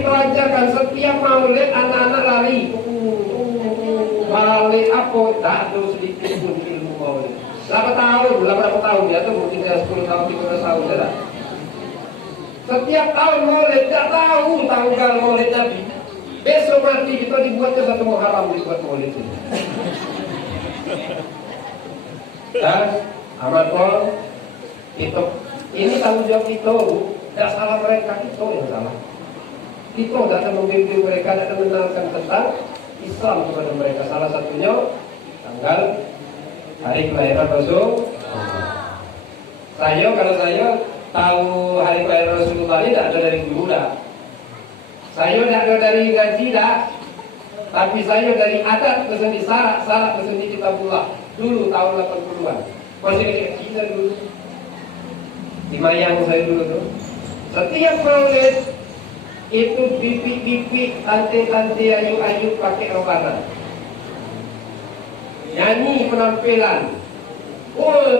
dipelajarkan setiap maulid anak-anak lari. Maulid apa? Tak ada sedikit pun ilmu maulid. Berapa tahun ya tuh mungkin 10 tahun 15 tahun sudah. Setiap tahun maulid tak tahu tanggal maulid Nabi. Besok mati kita dibuatnya satu Muharram dibuat maulid ini. Dan amal kita ini tanggung jawab kita. Tidak salah mereka, kita yang salah. Kita tidak akan membimbing mereka, tidak akan mengenalkan tentang Islam kepada mereka. Salah satunya tanggal hari kelahiran Rasul. Kalau saya tahu hari kelahiran Rasulullah ini tidak ada dari guru dah. Saya tidak ada dari ngaji dah. Tapi saya dari adat kesendi sarak kesendi kitabullah dulu tahun 80-an. Masih kecil dulu. Di Mayang saya dulu tuh. Setiap maulid itu pipi-pipi, tante-tante, ayu-ayu pakai rebana. Nyanyi penampilan.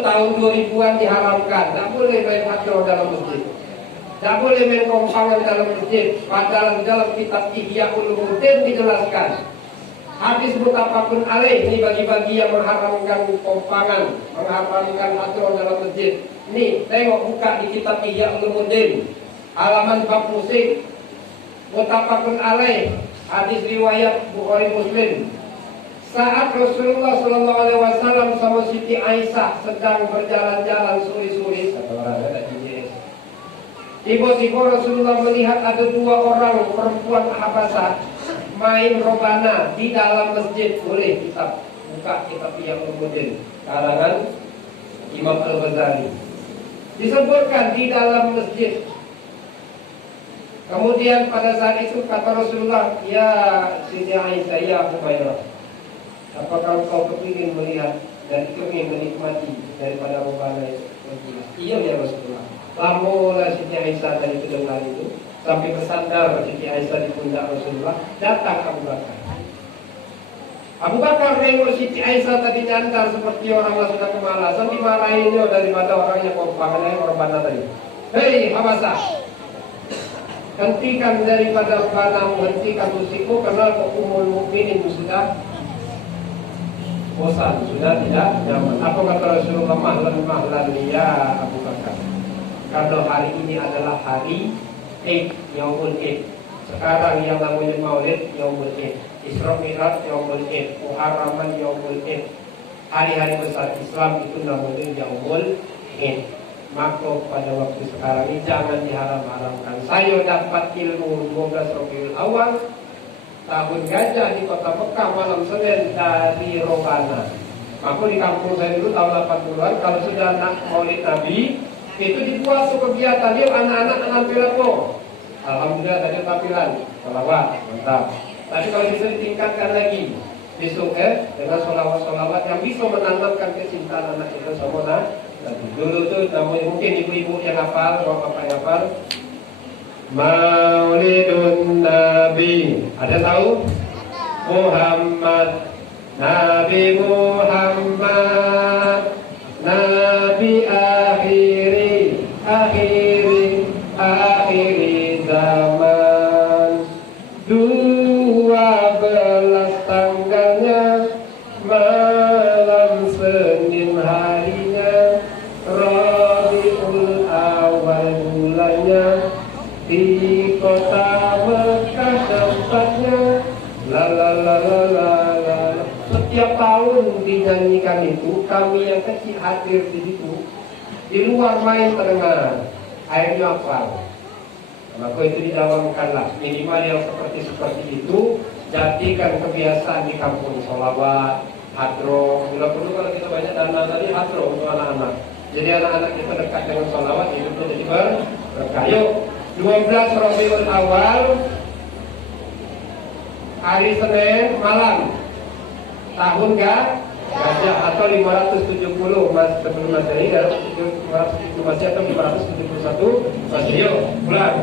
Tahun 2000-an diharamkan. Tak boleh main hadroh dalam masjid. Tak boleh main kompangan dalam masjid. Padahal dalam kitab Ihya Ulumuddin dijelaskan. Hadis mutafakun alaih, ini bagi-bagi yang mengharamkan kompangan, mengharamkan hadroh dalam masjid. Nih, tengok buka di kitab Ihya Ulumuddin, halaman bab musik, mutafakun alaih, hadis riwayat Bukhari Muslim. Saat Rasulullah SAW sama Siti Aisyah sedang berjalan-jalan suri-suri, tiba-tiba Rasulullah melihat ada 2 orang perempuan Habasah main robana di dalam masjid. Boleh kita buka kitab yang kemudian karangan Imam Al-Ghazali. Disebutkan di dalam masjid. Kemudian pada saat itu kata Rasulullah, ya Siti Aisyah, ya Humairah, apakah kau kepingin melihat dan kepingin menikmati daripada robana itu? Iya ya Rasulullah. Lamulah Siti Aisyah dari kedengar itu sampai bersandar Siti Aisyah di pundak Rasulullah. Datang Abu Bakar. Abu Bakar nengok Siti Aisyah tadi nyantar seperti orang sudah kemalasan, dimarahinnya daripada orangnya kompangan orang bandar tadi. Hei Habasah, hentikan daripada rebanamu, hentikan musikmu, karena umul mukminin sudah bosan, sudah tidak nyaman. Apa kata Rasulullah? Mahlan ya Abu Bakar, karena hari ini adalah hari Eid, Yaumul Eid. Sekarang yang namanya Maulid, Yaumul Eid. Isra Mi'raj, Yaumul Eid. Muharraman, Yaumul Eid. Hari-hari besar Islam itu namanya Yaumul Eid. Maka pada waktu sekarang ini jangan diharam-haramkan. Saya dapat ilmu 12 Rabiul Awal tahun gajah di kota Mekah malam Senin dari Robana. Maka di kampung saya dulu tahun 80-an kalau sudah nak Maulid Nabi itu dibuat kegiatan dia anak-anak nampil apa? Alhamdulillah tadi tampilan sholawat, mantap. Tapi kalau bisa ditingkatkan lagi besok dengan sholawat-sholawat yang bisa menanamkan kecintaan anak itu sama Nabi. Dulu tuh namanya mungkin ibu-ibu yang hafal, bapak yang hafal Maulidun Nabi. Ada tahu? Muhammad, Nabi Muhammad, Nabi akhiri zaman. 12 tanggalnya malam Senin harinya, Rabiul Awal bulannya, di kota Mekah tempatnya. La la la la la la. Setiap tahun dinyanyikan itu, kami yang kecil hadir di situ. Di luar main terdengar, akhirnya hafal. Maka itu didawamkanlah. Minimal yang seperti itu, jadikan kebiasaan di kampung sholawat, hadroh. Bila perlu kalau kita banyak dana tadi hadroh untuk anak-anak. Jadi anak-anak kita dekat dengan sholawat, hidupnya jadi berkah. Yuk, 12 Rabiul Awal, hari Senin malam, tahun gajah atau 570 sebelum Masehi, 570 Masehi atau 571 Masehi. Yuk, bulan.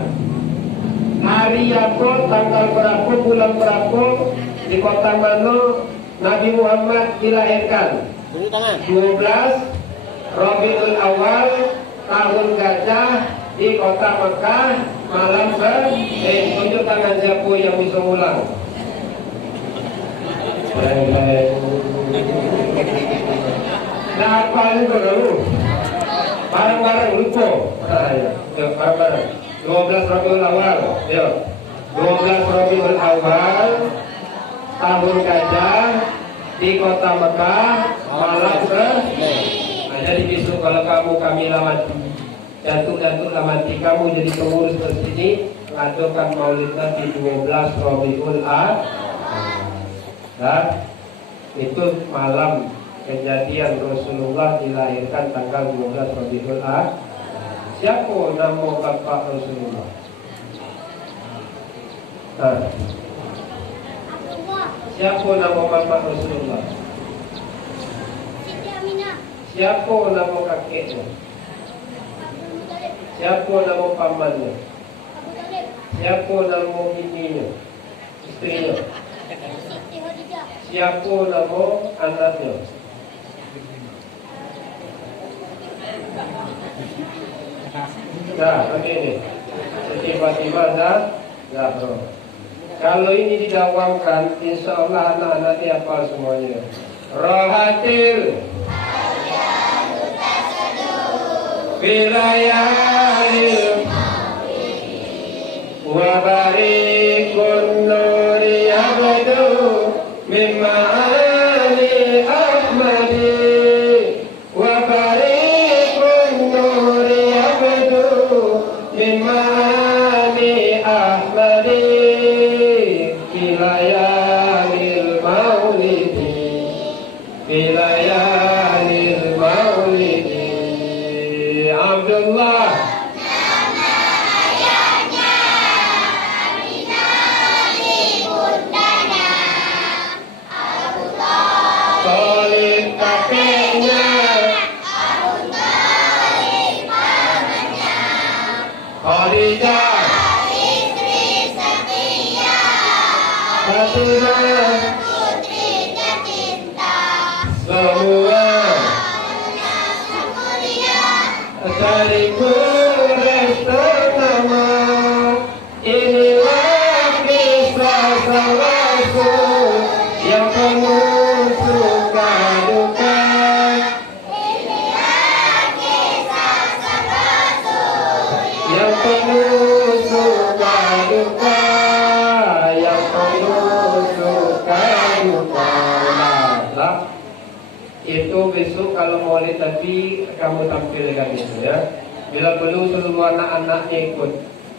Hari apa, tanggal berapa, bulan berapa, di kota mana Nabi Muhammad dilahirkan? 12 Rabiul Awal, tahun gajah, di kota Mekah, malam Senin. Tunjuk tangan. siapa yang bisa ulang? Nah, apa juga dulu? Barang-barang lupa. Ya, barang-barang. 12 Rabiul Awal. Ya. 12 Rabiul Awal tahun gajah di kota Mekah malam ke. Nah, jadi besok kalau kami mati, jantung mati kamu jadi pengurus ke sini, ngadokan Maulid Nabi 12 Rabiul Awal. Nah, itu malam kejadian Rasulullah dilahirkan tanggal 12 Rabiul Awal. Siapa nama bapak Rasulullah? Siapa nama bapak Rasulullah? Siti Aminah. Siapa nama kakeknya? Siapa nama pamannya? Abu Talib. Siapa nama bininya? Istrinya? Siti Khadijah. Siapa nama anaknya? Nah, ini Siti Fatimah dan Zahra. Kalau ini didawamkan, insya Allah anak-anaknya hafal semuanya. Rohatil Bilayahil Wabarikun Nuri Abadu Mima'ani Ahmadi Wabarikun Nuri Abadu Mima'ani Ahmadi Bilayahil Maulidi Bilayahil Maulidi Abdullah Tolib kakeknya Khadijah Fatimah semua dari kulis ternama. Inilah kisah sang Rasul yang penuh suka duka. Yang penuh suka duka, yang penuh suka duka. Nah, itu besok kalau Maulid Nabi kamu tampilkan itu ya. Bila perlu seluruh anak-anaknya ikut.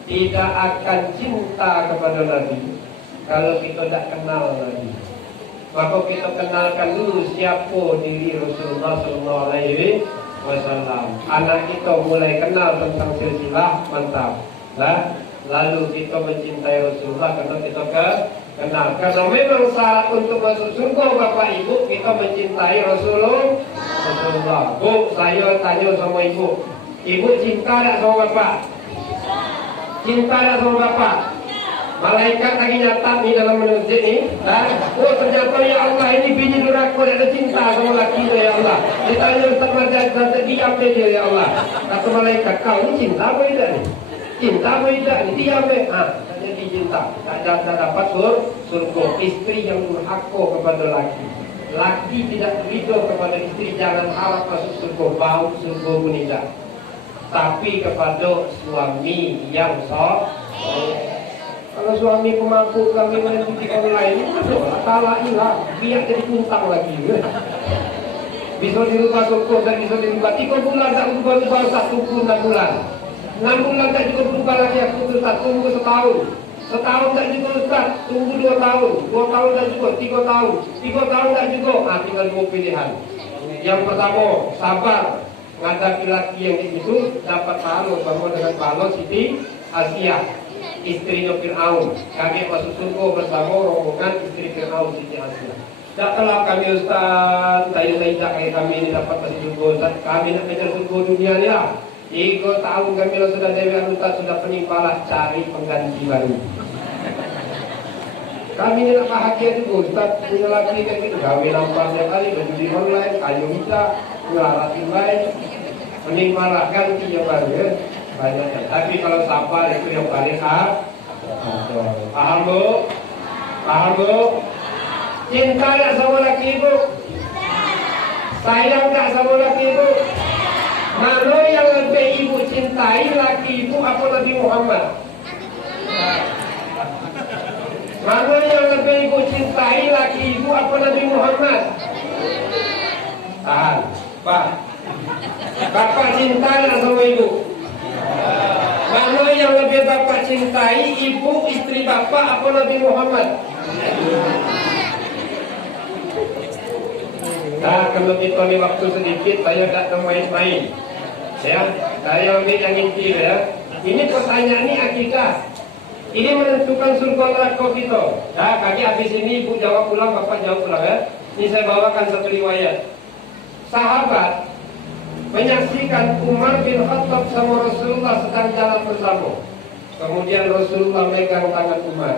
Tidak akan cinta kepada Nabi kalau kita tidak kenal Nabi. Maka kita kenalkan dulu siapa diri Rasulullah Sallallahu Alaihi Wasallam. Anak kita mulai kenal tentang silsilah, mantap. Nah, lalu kita mencintai Rasulullah karena kita kenal. Karena memang syarat untuk masuk surga Bapak Ibu kita mencintai Rasulullah. Bu, saya tanya sama Ibu. Ibu cinta tak sama Bapak? Cinta tak sama Bapak? Malaikat lagi nyata nih dalam masjid ini. Oh ternyata ya Allah ini bini durhaka ada cinta sama lakinya ya Allah. Ditanya Ustaz Marjan diam dia ya Allah. Kata malaikat kau ini cinta apa tidak nih? Cinta apa tidak nih? Diam jadi cinta. Tak dapat surga. Istri yang durhaka kepada laki. Laki tidak ridho kepada istri, jangan harap masuk surga, bau surga pun tidak. Tapi kepada suami yang kalau suami pemabuk kami mencuci online, talailah, biar jadi puntang lagi. Bisa dirubah syukur dan bisa dirubah 3 bulan tak berubah 1 bulan. 6 bulan tak juga berubah lagi aku Ustaz, tunggu setahun. Setahun tak juga Ustaz, tunggu 2 tahun. 2 tahun tak juga, 3 tahun. 3 tahun tak juga, tinggal 2 pilihan. Yang pertama, sabar. Menghadapi laki yang di situ dapat pahala bersama dengan pahala Siti Asia, istrinya Fir'aun. Kami masuk surga bersama rombongan istri Fir'aun Siti Asia. Tak kalah kami Ustaz, tayo tidak kayak kami ini dapat masuk surga Ustaz. Kami nak kejar surga dunia ni lah. 3 tahun kami lah sudah Dewi Ustaz sudah penimpalah cari pengganti baru. Kami ni nak bahagia juga Ustaz, punya laki kayak gitu. Kami nampak tiap hari berjudi online, kayu bisa, ngelarat baik. Mending malah ganti yang baru ya. Banyaknya. Tapi kalau sabar itu yang paling Paham bu? Paham bu? Cinta tak sama laki ibu? Sayang tak sama laki ibu? Mana yang lebih ibu cintai, laki ibu apa Nabi Muhammad? Mana yang lebih ibu cintai, laki ibu apa Nabi Muhammad? Tahan, Pak. Bapak cinta tak sama ibu? Mana yang lebih bapak cintai, ibu, istri bapak apa Nabi Muhammad? Nah, kalau kita ni waktu sedikit, saya tak main-main. Ya, saya ambil yang inti ya. Ini pertanyaan ini akikah. Ini menentukan surga neraka kita. Nah, kaki habis ini ibu jawab ulang, bapak jawab ulang ya. Ini saya bawakan satu riwayat. Sahabat menyaksikan Umar bin Khattab sama Rasulullah sedang jalan bersama. Kemudian Rasulullah memegang tangan Umar.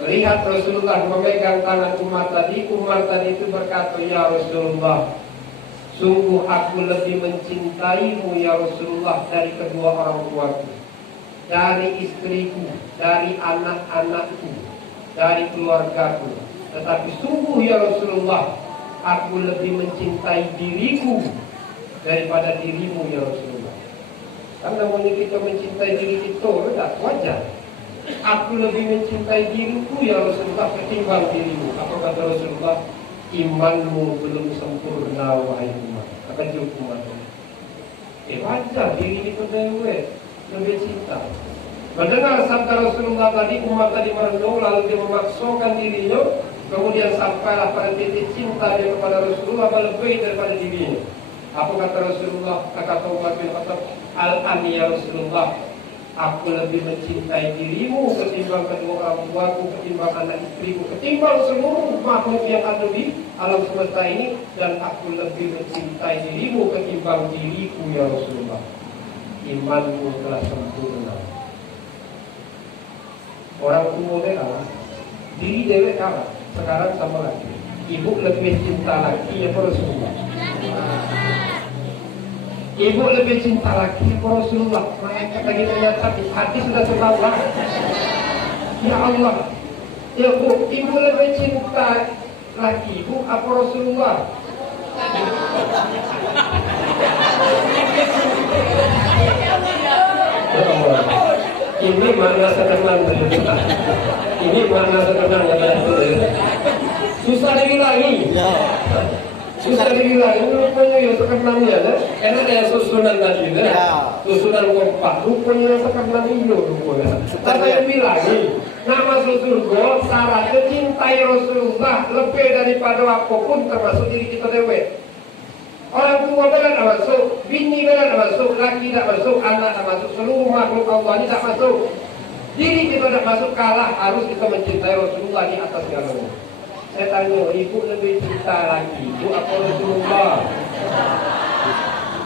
Melihat Rasulullah memegang tangan Umar tadi itu berkata, "Ya Rasulullah, sungguh aku lebih mencintaimu ya Rasulullah dari kedua orang tuaku, dari istriku, dari anak-anakku, dari keluargaku. Tetapi sungguh ya Rasulullah, aku lebih mencintai diriku daripada dirimu ya Rasulullah." Karena namanya kita mencintai diri kita, tidak wajar. Aku lebih mencintai diriku ya Rasulullah ketimbang dirimu. Apa kata Rasulullah? Imanmu belum sempurna wahai Umar. Akan jawab Umar. Wajar diri kita lebih cinta. Mendengar sabda Rasulullah tadi, Umar tadi merenung lalu dia memaksakan dirinya. Kemudian sampailah pada titik cinta dia kepada Rasulullah lebih daripada dirinya. Apa kata Rasulullah? Kata Umar bin Khattab, "Al-an ya Rasulullah, aku lebih mencintai dirimu ketimbang kedua orang tuaku, ketimbang anak istriku, ketimbang seluruh makhluk yang ada di alam semesta ini, dan aku lebih mencintai dirimu ketimbang diriku ya Rasulullah. Imanmu telah sempurna." Orang tua dia kalah, diri dia kalah. Sekarang sama lagi. Ibu lebih cinta laki apa Rasulullah? Ibu lebih cinta laki apa Rasulullah? Malaikat lagi ternyata hati sudah terbawa. Ya Allah, ya Bu, ibu lebih cinta laki ibu apa Rasulullah? Ya Allah, ini makna sebenarnya. Ini makna sebenarnya. Susah dibilangi. Susah dibilangi. Rupanya yang sebenarnya ya. Enak ya susunan tadi ya. Susunan kompak. Rupanya yang sebenarnya itu rupanya. Saya bilangi. Nah, masuk surga syaratnya cintai Rasulullah lebih daripada apapun termasuk diri kita dewe. Orang tua tidak masuk, bini tidak masuk, laki tidak masuk, anak tidak masuk, seluruh makhluk Allah ini tidak masuk. Diri kita tidak masuk, kalah harus kita mencintai Rasulullah di atas segalanya. Saya tanya, ibu lebih cinta laki ibu apa Rasulullah?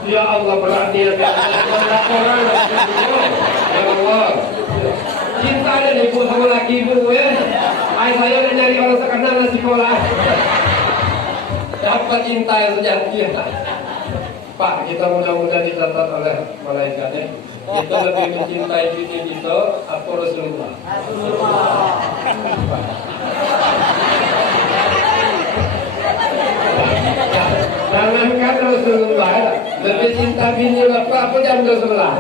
Ya Allah, berarti ya orang Rasulullah. Ya Allah, cinta dan ibu sama laki ibu ya. Ayah saya udah nyari orang sekarang di sekolah. Dapat cinta yang sejati. Pak, kita mudah-mudahan dicatat oleh malaikatnya. Kita lebih mencintai diri kita atau Rasulullah? Jangankan Rasulullah, lebih cinta bini bapak apa jam Rasulullah?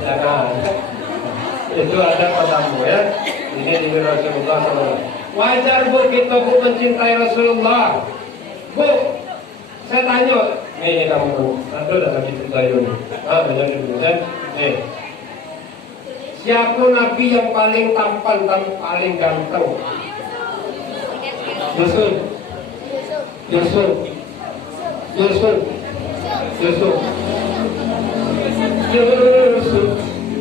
Jangan. Itu ada padamu ya. Ini demi Rasulullah SAW. Wajar Bu kita Bu mencintai Rasulullah. Bu, saya tanya. Ini kamu Bu. Aduh dah lagi cintai ini. Jangan dulu kan. Siapa Nabi yang paling tampan dan paling ganteng? Yusuf. Yusuf. Yusuf. Yusuf. Yusuf.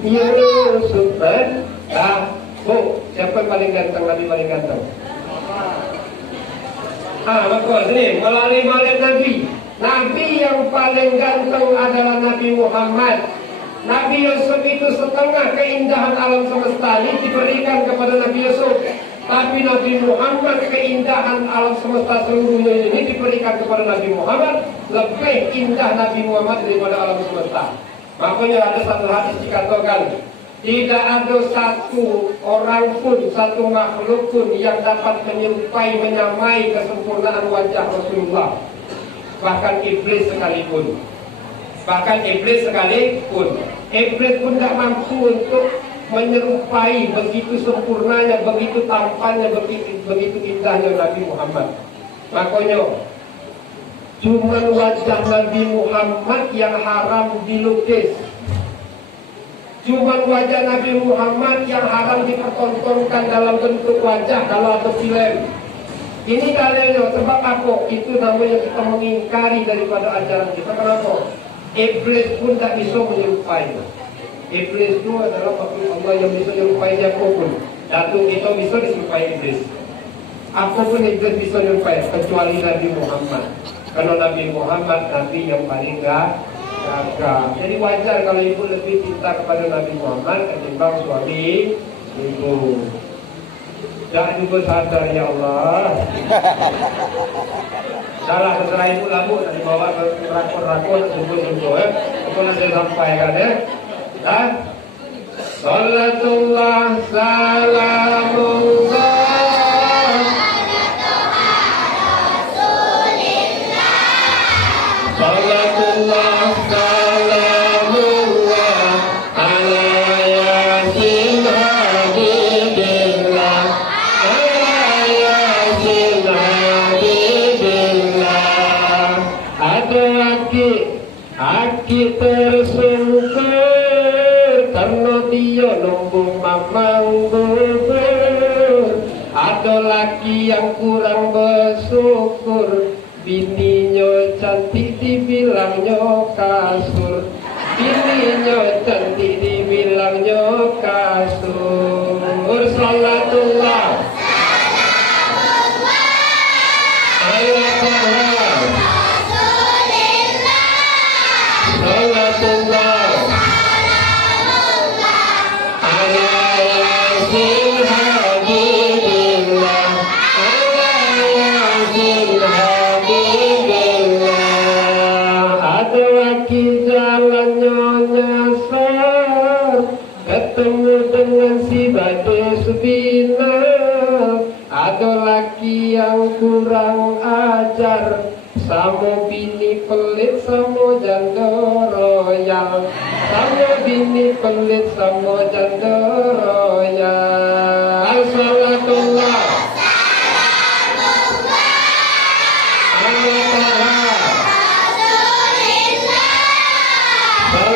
Yusuf. Bu, siapa yang paling ganteng? Nabi paling ganteng? Maka sini melalui maulid Nabi. Nabi yang paling ganteng adalah Nabi Muhammad. Nabi Yusuf itu setengah keindahan alam semesta ini diberikan kepada Nabi Yusuf. Tapi Nabi Muhammad, keindahan alam semesta seluruhnya ini diberikan kepada Nabi Muhammad. Lebih indah Nabi Muhammad daripada alam semesta. Makanya ada satu hadis dikatakan, tidak ada satu orang pun, satu makhluk pun yang dapat menyerupai, menyamai kesempurnaan wajah Rasulullah. Bahkan iblis sekalipun. Iblis pun tidak mampu untuk menyerupai begitu sempurnanya, begitu tampannya, begitu indahnya Nabi Muhammad. Makanya cuma wajah Nabi Muhammad yang haram dilukis. Cuma wajah Nabi Muhammad yang haram dipertontonkan dalam bentuk wajah kalau ada film. Ini dalilnya. Sebab apa? Itu namanya kita mengingkari daripada ajaran kita. Kenapa? Iblis pun tak bisa menyerupai. Iblis itu adalah makhluk Allah yang bisa menyerupai siapapun. Datuk kita bisa diserupai iblis. Apapun iblis bisa menyerupai, kecuali Nabi Muhammad. Karena Nabi Muhammad Nabi yang paling gagah. Jadi wajar kalau ibu lebih cinta kepada Nabi Muhammad ketimbang suami ibu. Jangan juga sadar, ya Allah. Salah terserah ibu labu dari bawah ke rakor-rakor sungguh-sungguh itu saya sampaikan ya. Dan salatullah salamullah salatullah salamullah ala yasin habibillah ala yasin habibillah. Ada aki tersungkur karena dia nombong mamang bubur. Ada laki yang kurang bersyukur, bininya cantik dibilangnya kasur. Bininya cantik dibilangnya kasur. Salatullah ala salatullah ketemu dengan si badai sebina. Ada laki yang kurang ajar, sama bini pelit sama janda royal. Sama bini pelit sama janda royal. Salatullah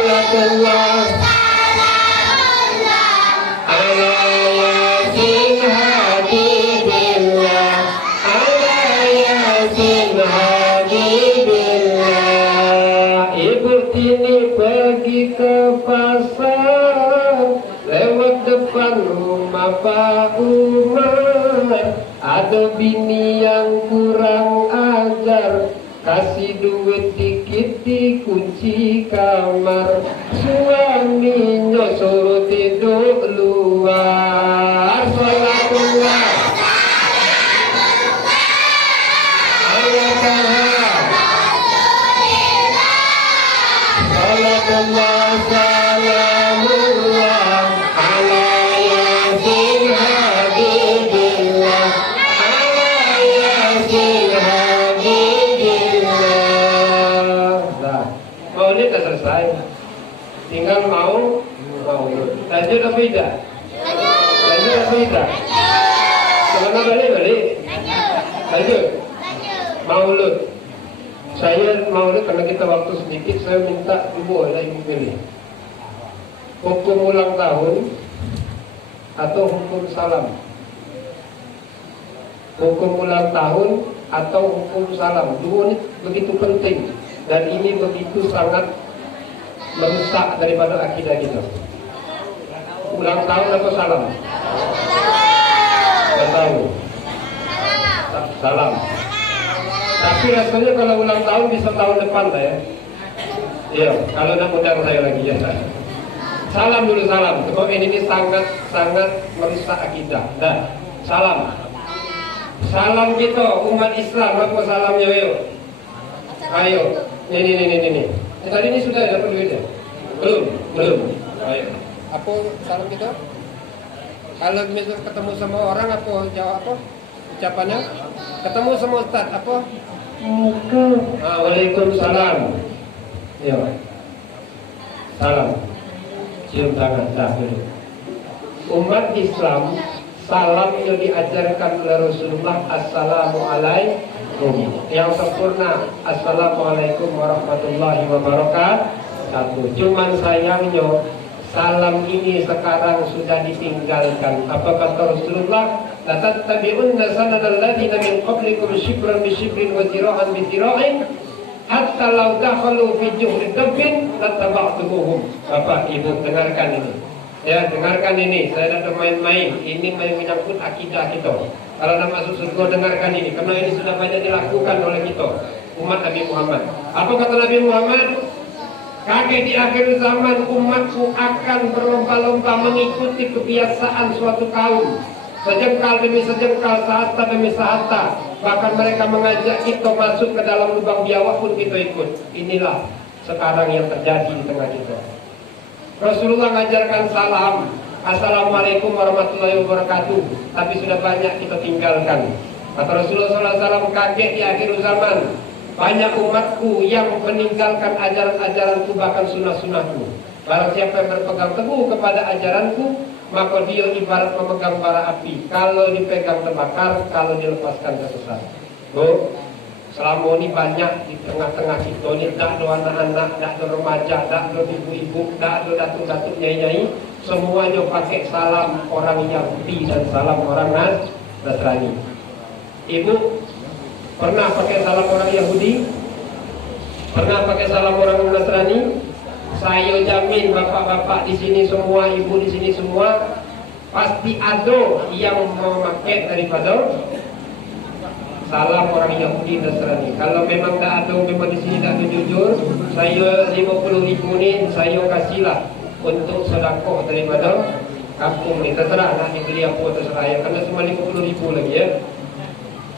salatullah ke pasar, lewat depan rumah Pak Umar. Ada bini yang kurang ajar, kasih duit dikit dikunci kamar. Suaminya suruh tidur luar. Salatullah salatullah salamullah ala yasin habibillah ala yasin habibillah. Nah, maulid sudah selesai, tinggal mau maulid. Lanjut apa tidak? Lanjut apa tidak? Kemana balik? Lanjut maulid. Saya maulid karena kita waktu sedikit, saya minta ibu ada ibu pilih hukum ulang tahun atau hukum salam. Hukum ulang tahun atau hukum salam, dua ini begitu penting dan ini begitu sangat merusak daripada akidah kita. Ulang tahun atau salam? Ulang tahun. Salam. Tapi rasanya kalau ulang tahun bisa tahun depan lah ya. Iya, kalau nak undang saya lagi ya. Salam dulu salam. Sebab ini sangat merusak akidah. Nah, Salam. Salam kita umat Islam apa salamnya yo? Ayo. Ini. Tadi ini sudah dapat duitnya? Belum. Ayo. Apa salam kita? Kalau misal ketemu sama orang apa jawab apa? Ucapannya? Ketemu sama Ustaz apa? Waalaikumsalam. Ya. Salam. Cium tangan. Dah dulu. Umat Islam salam yang diajarkan oleh Rasulullah Assalamualaikum. Yang sempurna Assalamualaikum warahmatullahi wabarakatuh. Cuman sayangnya salam ini sekarang sudah ditinggalkan. Apa kata Rasulullah? La tattabi'unna sanadal ladzina min qablikum shibran bi shibrin wa zira'an bi zira'in hatta law dakhalu fi juhri dabbin lattaba'tumuhum. Bapak Ibu dengarkan ini. Ya, dengarkan ini. Saya tidak main-main. Ini menyangkut akidah kita. Kalau nak masuk surga dengarkan ini. Karena ini sudah banyak dilakukan oleh kita, umat Nabi Muhammad. Apa kata Nabi Muhammad? Kakek di akhir zaman umatku akan berlomba-lomba mengikuti kebiasaan suatu kaum. Sejengkal demi sejengkal, sehasta demi sehasta. Bahkan mereka mengajak kita masuk ke dalam lubang biawak pun kita ikut. Inilah sekarang yang terjadi di tengah kita. Rasulullah mengajarkan salam, Assalamualaikum warahmatullahi wabarakatuh. Tapi sudah banyak kita tinggalkan. Kata Rasulullah SAW, kaget di akhir zaman banyak umatku yang meninggalkan ajaran-ajaranku, bahkan sunnah-sunnahku. Barang siapa yang berpegang teguh kepada ajaranku, maka dia ibarat memegang bara api. Kalau dipegang terbakar, kalau dilepaskan tersesat. Selama ini banyak di tengah-tengah kita ni, tak ada anak-anak, tak ada remaja, tak ada ibu-ibu, tak ada datuk-datuk, nyai-nyai, semuanya pakai salam orang Yahudi dan salam orang Nasrani. Ibu pernah pakai salam orang Yahudi? Pernah pakai salam orang Nasrani? Saya jamin bapak-bapak di sini semua, ibu di sini semua, pasti ada yang memakai daripada salam orang Yahudi Nasrani. Kalau memang tak ada, memang di sini tak ada jujur, saya 50.000 ni saya kasihlah untuk sedekah daripada kampung ni. Terserah nak dibeli apa, terserah ya. Karena cuma 50.000 lagi ya.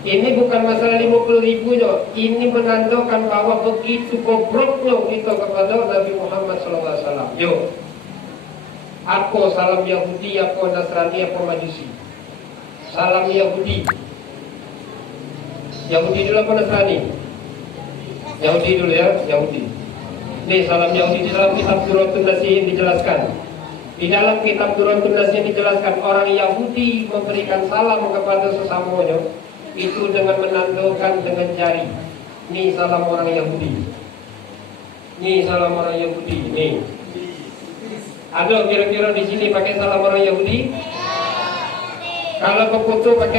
Ini bukan masalah 50.000 je. Ini menandakan bahawa begitu gobloknya kita kepada Nabi Muhammad SAW. Yuk. Apa salam Yahudi, apa Nasrani, apa Majusi? Salam Yahudi. Yahudi dulu apa Nasrani? Yahudi dulu ya, Yahudi. Ini salam Yahudi di dalam kitab Duratun Nasihin dijelaskan. Di dalam kitab Duratun Nasihin dijelaskan orang Yahudi memberikan salam kepada sesamanya itu dengan menandakan dengan jari. Ini salam orang Yahudi. Ini salam orang Yahudi. Ini. Ada kira-kira di sini pakai salam orang Yahudi? Kalau kekutu pakai